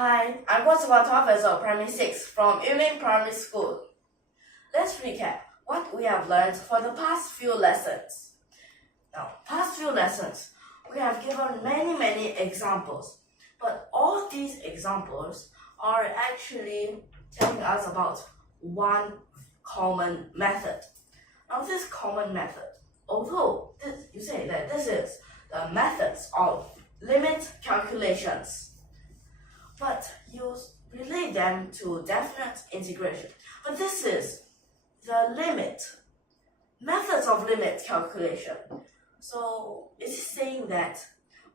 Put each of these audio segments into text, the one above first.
Hi, I'm Professor Primary 6 from YUMIN Primary School. Let's recap what we have learned for the past few lessons. Now, past few lessons, we have given many examples, but all these examples are actually telling us about one common method. Now, this common method, although you say that this is the methods of limit calculations, but you relate them to definite integration. But this is the methods of limit calculation. So it is saying that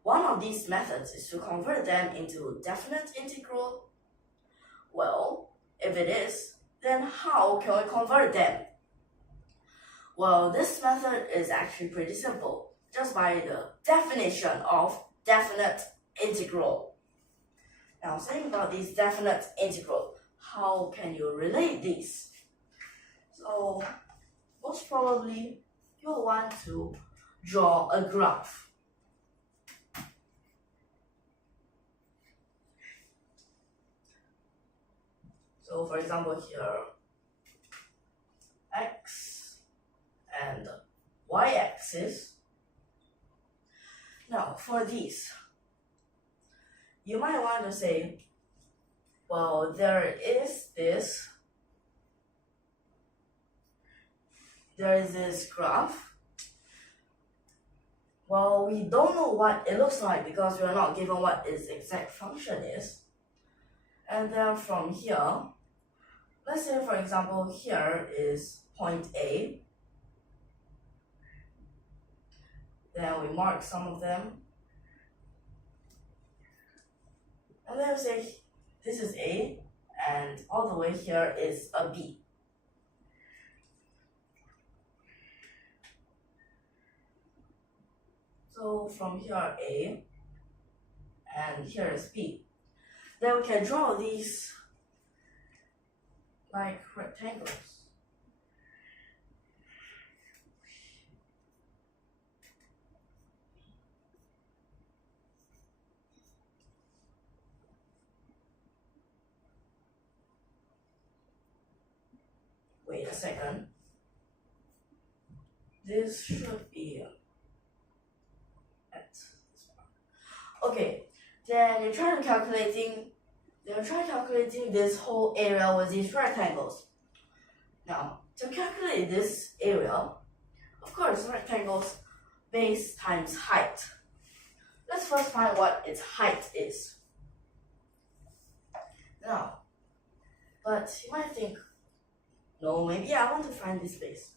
one of these methods is to convert them into definite integral. Well, if it is, then how can we convert them? Well, this method is actually pretty simple, just by the definition of definite integral. Now, saying about this definite integral, how can you relate these? So, most probably, you'll want to draw a graph. So, for example, here, x and y-axis. Now, for these, you might want to say, well, there is this graph. Well, we don't know what it looks like because we are not given what its exact function is. And then from here, let's say, for example, here is point A. Then we mark some of them. And then we say this is A, and all the way here is a B. So from here A, and here is B. Then we can draw these like rectangles. Wait a second. This should be at this one. Okay, then you try calculating this whole area with these rectangles. Now, to calculate this area, of course, rectangles base times height. Let's first find what its height is. Now, but you might think, no, maybe I want to find this base.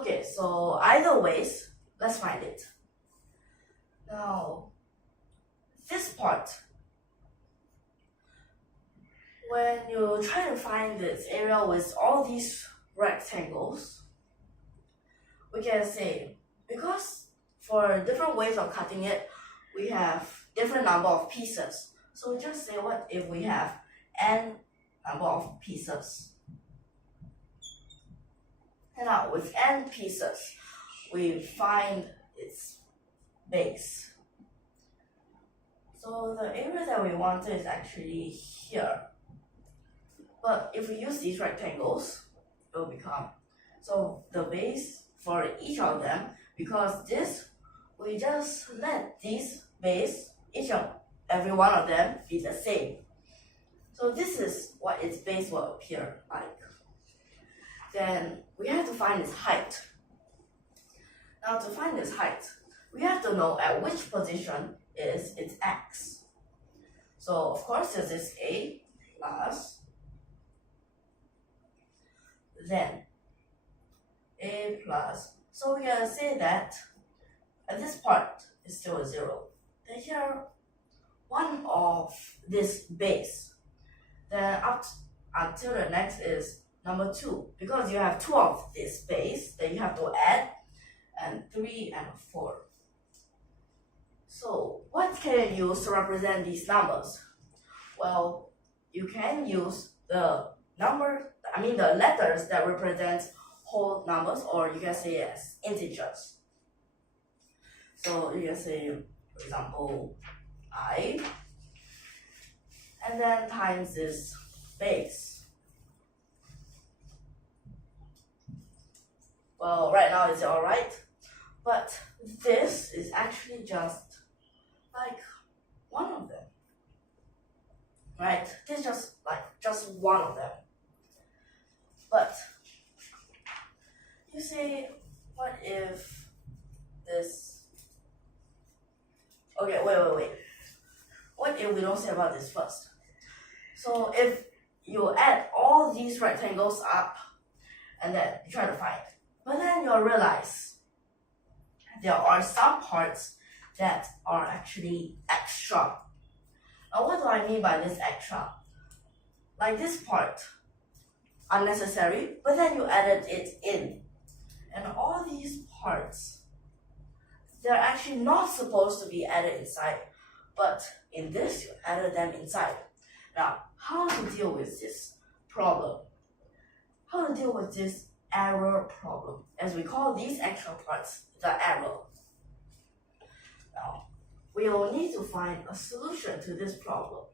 Okay, so either ways, let's find it. Now, this part, when you try to find this area with all these rectangles, we can say, because for different ways of cutting it, we have different number of pieces. So we just say, what if we have n number of pieces? And now with n pieces, we find its base. So the area that we want is actually here. But if we use these rectangles, it will become, so the base for each of them, because this, we just let these base, each and every one of them, be the same. So this is what its base will appear like. Then we have to find its height. Now to find its height, we have to know at which position is its x. So of course this is A plus, then A plus. So we can say that at this part is still a 0. Then here, one of this base. Then up until the next is number 2. Because you have 2 of this base, then you have to add, and 3 and 4. So what can you use to represent these numbers? Well, you can use the letters that represent whole numbers, or you can say as integers. So you can say, for example, I and then times this base. Well, right now it's alright, but this is actually just like one of them, right? This is just one of them. But you say, what if this? Okay, wait. What if we don't say about this first? So if you add all these rectangles up and then you try to find, but then you'll realize there are some parts that are actually extra. Now what do I mean by this extra? Like this part, unnecessary, but then you added it in. And all these parts, they're actually not supposed to be added inside, but in this you added them inside. Now, how to deal with this problem? How to deal with this error problem, as we call these extra parts the error. Now, we will need to find a solution to this problem.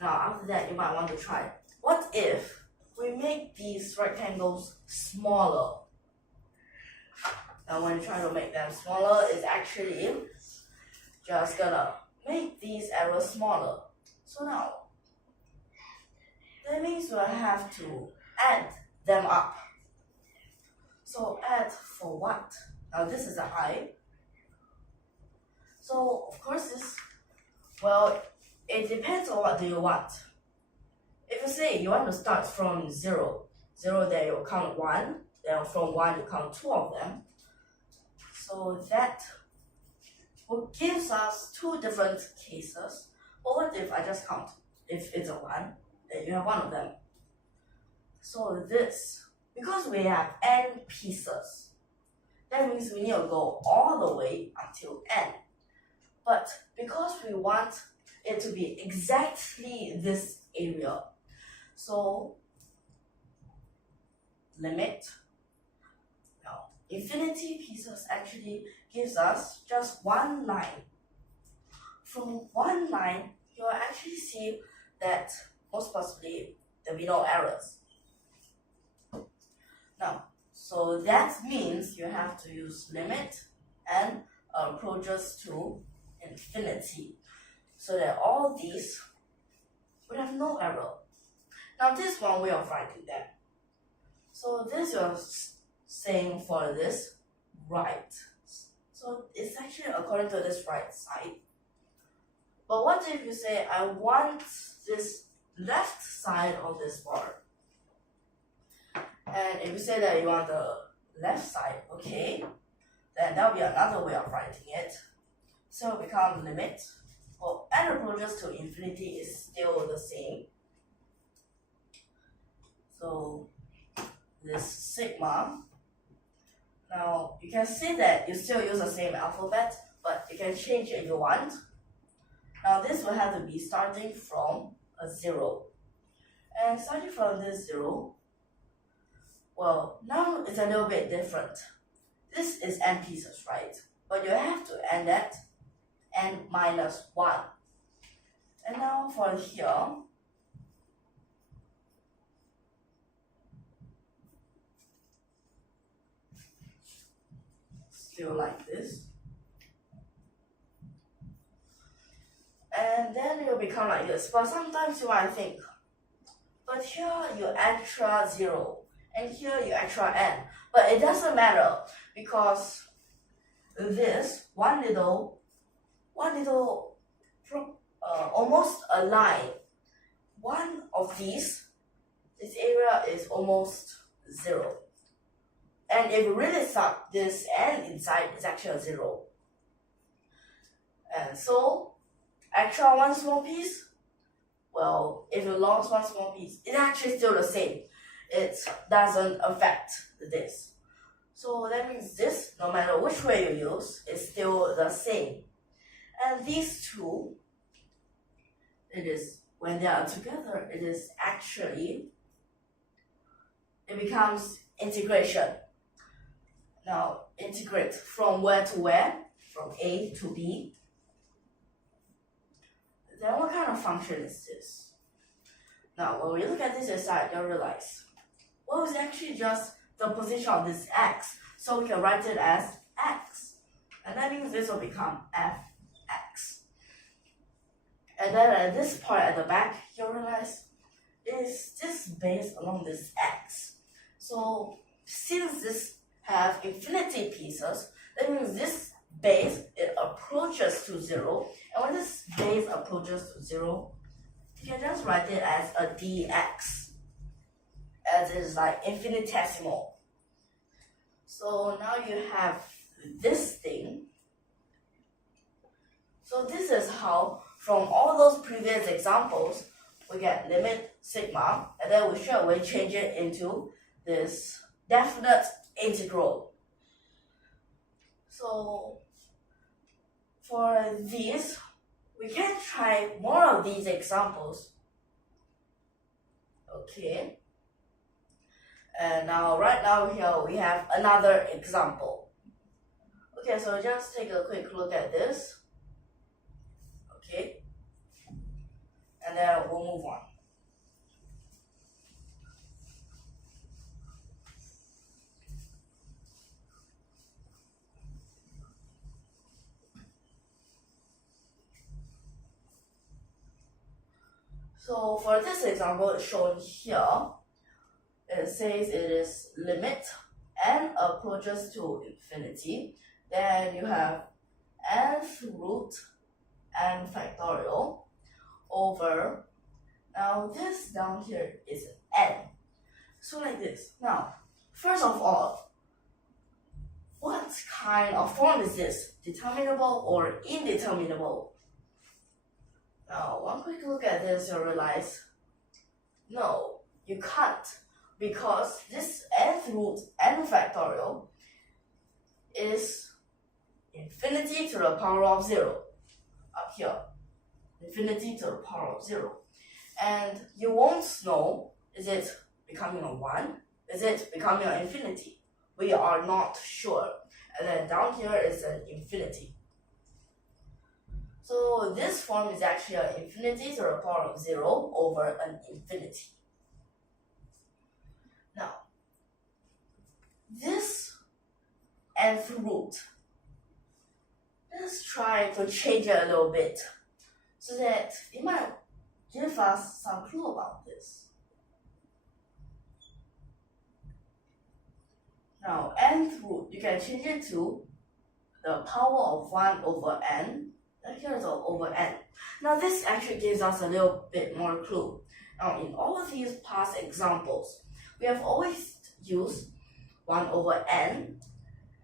Now, after that, you might want to try, what if we make these rectangles smaller? Now, when you try to make them smaller, it's actually just gonna make these arrows smaller. So now, that means we'll have to add them up. So add for what? Now this is a height. So of course this, well, it depends on what do you want. If you say you want to start from 0, then you count 1, then from 1 you count 2 of them. So that gives us 2 different cases. But what if I just count? If it's a 1, then you have 1 of them. So this, because we have n pieces, that means we need to go all the way until n. But because we want it to be exactly this area, so limit. Now, infinity pieces actually gives us just one line. From one line, you'll actually see that most possibly there'll be no errors. Now, so that means you have to use limit and approaches to infinity, so that all these would have no error. Now this one we are finding that. So this you're saying for this right. So it's actually according to this right side. But what if you say I want this left side of this bar? And if you say that you want the left side, okay, then that'll be another way of writing it. So it becomes limit. Well, n approaches to infinity is still the same. So this sigma. Now you can see that you still use the same alphabet, but you can change it if you want. Now this will have to be starting from a 0. And starting from this 0, well, now it's a little bit different. This is n pieces, right? But you have to end at n minus 1. And now for here, still like this. And then it will become like this. But sometimes you might think, but here you extra 0, and here you extra n. But it doesn't matter, because this one little almost a line, one of these, this area is almost 0. And if you really suck this n inside, it's actually a 0. And so extra one small piece, well, if you lost one small piece, it's actually still the same. It doesn't affect this. So that means this, no matter which way you use, is still the same. And these two, it is, when they are together, it is actually, it becomes integration. Now, integrate from where to where? From A to B. then what kind of function is this? Now, when we look at this aside, you'll realize, well, it's actually just the position of this x, so we can write it as x. And that means this will become fx. And then at this part at the back, you'll realize, is this base along this x? So since this have infinity pieces, that means this base, it approaches to 0. And when this base approaches to 0, you can just write it as a dx, as it is like infinitesimal. So now you have this thing. So this is how, from all those previous examples, we get limit sigma, and then we straight away change it into this definite integral. So for these, we can try more of these examples. Okay. And now, right now here we have another example. Okay, so just take a quick look at this. Okay. And then we'll move on. So for this example shown here, it says it is limit n approaches to infinity. Then you have nth root n factorial over, now this down here is n. So like this. Now, first of all, what kind of form is this? Determinable or indeterminable? Now, one quick look at this, you'll realize, no, you can't, because this nth root n factorial is infinity to the power of 0 up here. Infinity to the power of 0. And you won't know, is it becoming a 1? Is it becoming an infinity? We are not sure. And then down here is an infinity. So this form is actually an infinity to the power of 0 over an infinity. Now, this nth root, let's try to change it a little bit so that it might give us some clue about this. Now, nth root, you can change it to the power of 1 over n. Here is over n. Now this actually gives us a little bit more clue. Now in all of these past examples, we have always used 1 over n,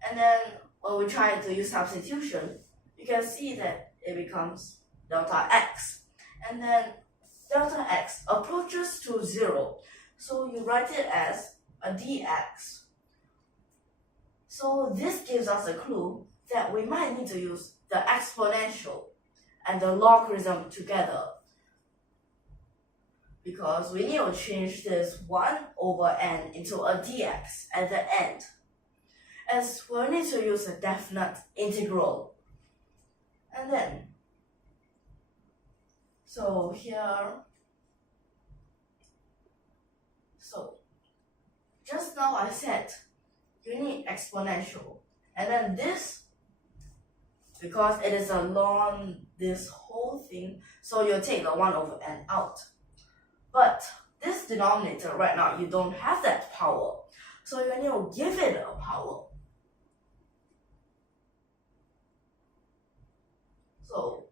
and then when we try to use substitution, you can see that it becomes delta x, and then delta x approaches to 0, so you write it as a dx. So this gives us a clue that we might need to use the exponential and the logarithm together, because we need to change this 1 over n into a dx at the end, as we need to use a definite integral. And then, so here, so just now I said you need exponential, and then this, because it is along this whole thing, so you take the 1 over n out. But this denominator right now, you don't have that power, so you need to give it a power. So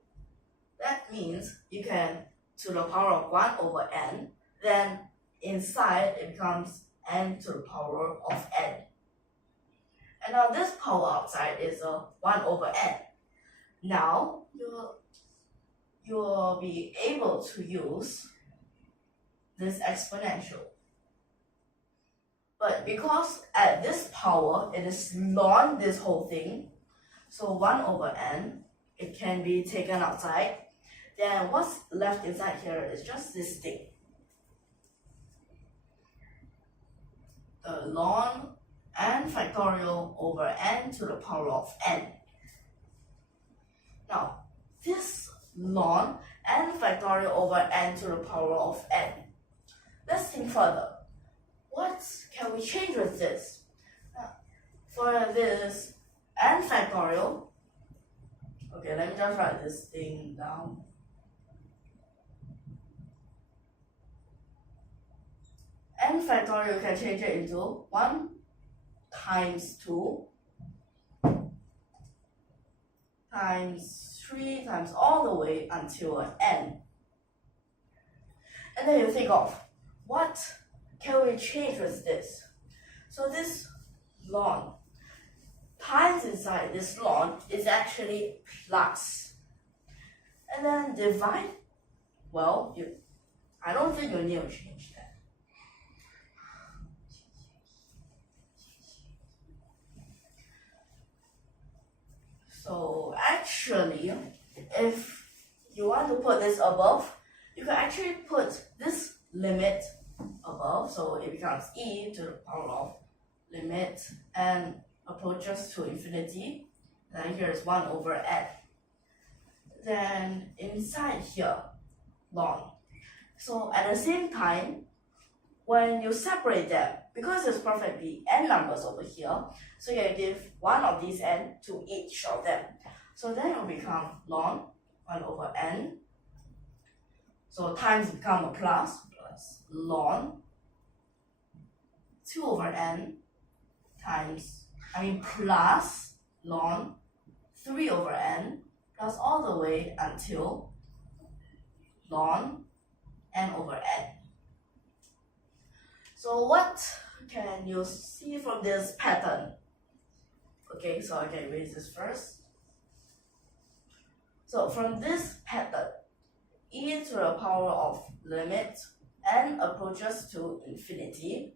that means you can, to the power of 1 over n, then inside it becomes n to the power of n. And now this power outside is a 1 over n. Now you will be able to use this exponential. But because at this power it is ln this whole thing, so 1 over n, it can be taken outside. Then what's left inside here is just this thing. The ln n factorial over n to the power of n. Now, this ln n factorial over n to the power of n. Let's think further. What can we change with this? For this n factorial, okay, let me just write this thing down. N factorial, you can change it into 1 times 2 times 3 times all the way until n. And then you think of what can we change with this? So this ln times inside this ln is actually plus. And then divide, well, I don't think you need to change that. So actually, if you want to put this above, you can actually put this limit above, so it becomes e to the power of limit n approaches to infinity. Then here is 1 over n. Then inside here, ln. So at the same time, when you separate them, because there's perfectly n numbers over here, so you can give one of these n to each of them. So then it will become ln 1 over n. So times become a plus ln 2 over n plus ln 3 over n plus all the way until ln n over n. So what can you see from this pattern? Okay, so I can erase this first. So from this pattern, e to the power of limit n approaches to infinity.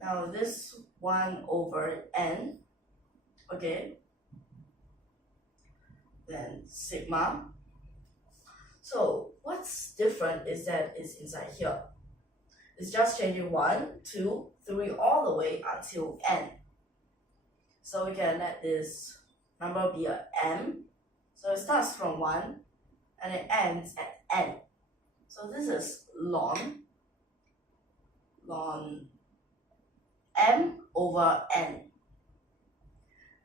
Now this 1 over n, okay, then sigma. So what's different is that it's inside here. It's just changing 1, 2, 3 all the way until n. So we can let this number be a m. So it starts from 1 and it ends at n. So this is ln m over n.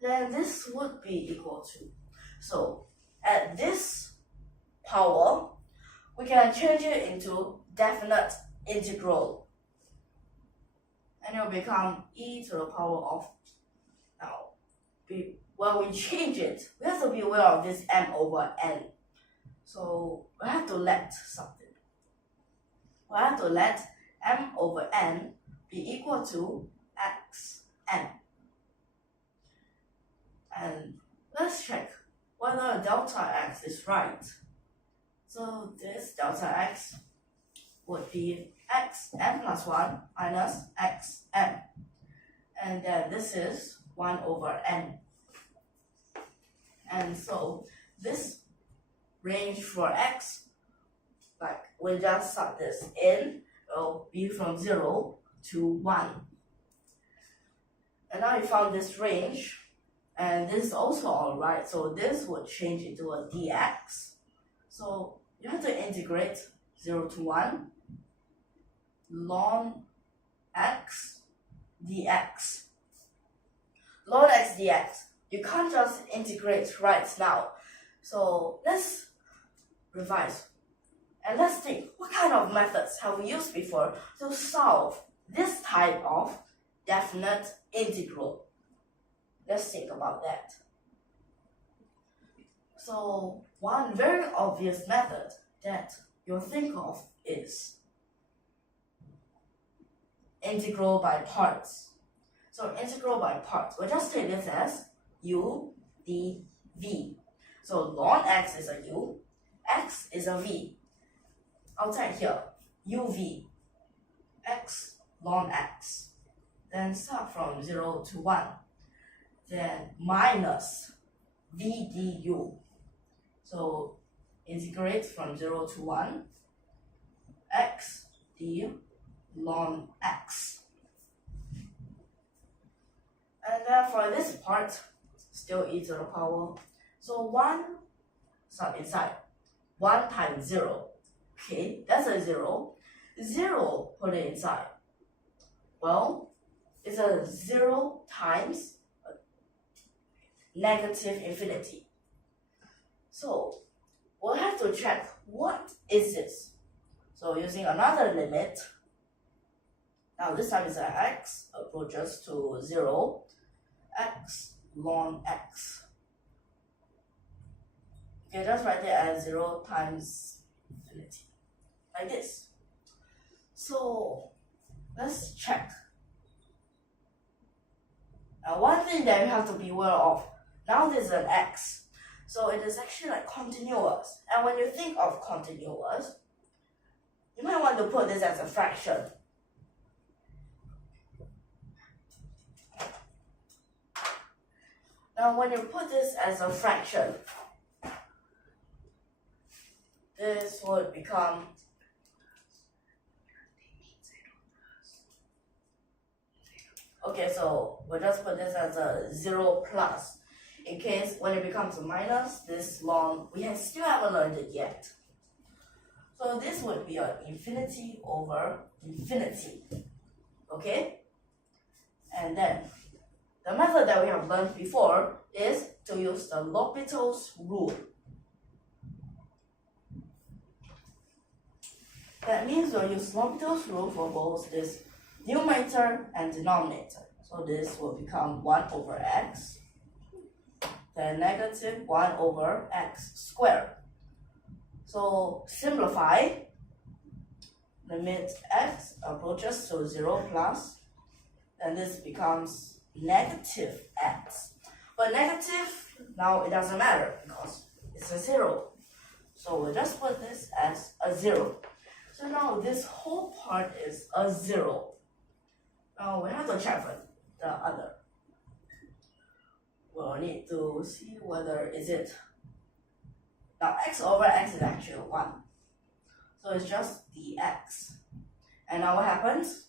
Then this would be equal to, so at this power, we can change it into definite integral, and it will become e to the power of, now when we change it, we have to be aware of this m over n. So we have to let something. We have to let m over n be equal to xn. And let's check whether delta x is right. So this delta x would be xn plus 1 minus xn. And then this is 1 over n. And so this range for x, like we just sub this in, will be from 0 to 1. And now you found this range, and this is also alright, so this would change into a dx. So you have to integrate 0 to 1 ln x dx. Ln x dx. You can't just integrate right now. So let's revise. And let's think, what kind of methods have we used before to solve this type of definite integral? Let's think about that. So one very obvious method that you'll think of is integral by parts. So integral by parts, we'll just take this as u dv. So ln x is a u, x is a v. Outside here, uv, x ln x. Then start from 0 to 1. Then minus v du. So integrate from 0 to 1, x d ln x. And then for this part, still e to the power. So 1 sub inside, 1 times 0. Okay, that's a 0. 0, put it inside. Well, it's a 0 times negative infinity. So, we'll have to check what is this. So, using another limit, now this time it's x approaches to 0, x ln x. Okay, just write it as 0 times infinity, like this. So, let's check. Now, one thing that you have to be aware of, now there's an x, so it is actually like continuous. And when you think of continuous, you might want to put this as a fraction. Now, when you put this as a fraction, this would become okay, so we'll just put this as a 0 plus. In case when it becomes a minus, this long, we still haven't learned it yet. So this would be an infinity over infinity. Okay? And then, the method that we have learned before is to use the L'Hopital's rule. That means we'll use L'Hopital's rule for both this numerator and denominator. So this will become 1 over x, then negative 1 over x squared. So simplify, limit x approaches to 0 plus, and this becomes negative x. But negative, now it doesn't matter because it's a 0. So we'll just put this as a 0. So now this whole part is a 0. Now we have to check for the other. We'll need to see whether is it. Now x over x is actually 1. So it's just dx. And now what happens?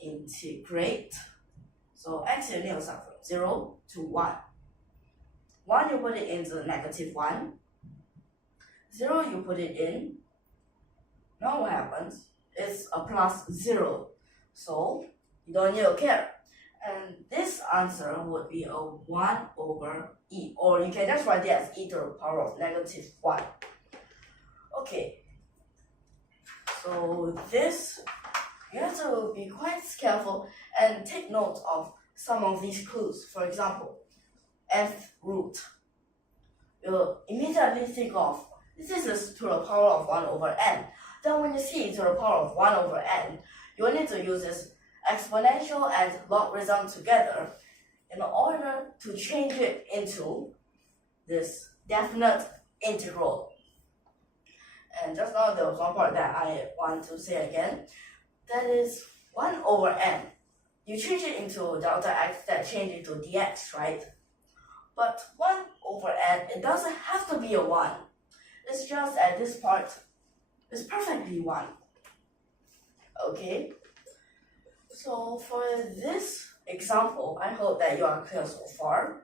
Integrate. So x you need to start from 0 to 1. 1 you put it into negative 1. 0 you put it in. Now what happens? It's a plus 0. So you don't need to care. And this answer would be a 1 over e. Or you can just write it as e to the power of negative 1. Okay. So this, you have to be quite careful and take note of some of these clues. For example, nth root. You'll immediately think of, this is to the power of 1 over n. Then when you see to the power of 1 over n, you will need to use this exponential and logarithm together in order to change it into this definite integral. And just now there was one part that I want to say again. That is 1 over n. You change it into delta x, that change it to dx, right? But 1 over n, it doesn't have to be a 1. It's just at this part, it's perfectly 1. Okay? So for this example, I hope that you are clear so far.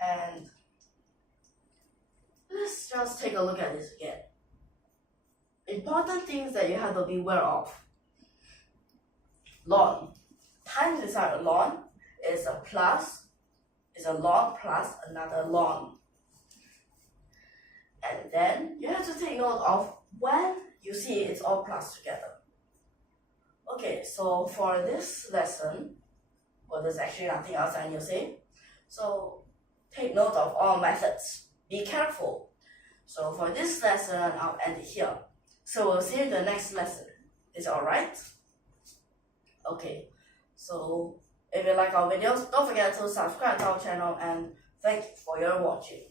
And let's just take a look at this again. Important things that you have to be aware of. Ln. Times inside a ln is a plus, is a ln plus another ln. And then you have to take note of when you see it's all plus together. Okay, so for this lesson, well, there's actually nothing else I need to say. So take note of all methods. Be careful. So for this lesson, I'll end it here. So we'll see you in the next lesson. Is it alright? Okay, so if you like our videos, don't forget to subscribe to our channel and thank you for your watching.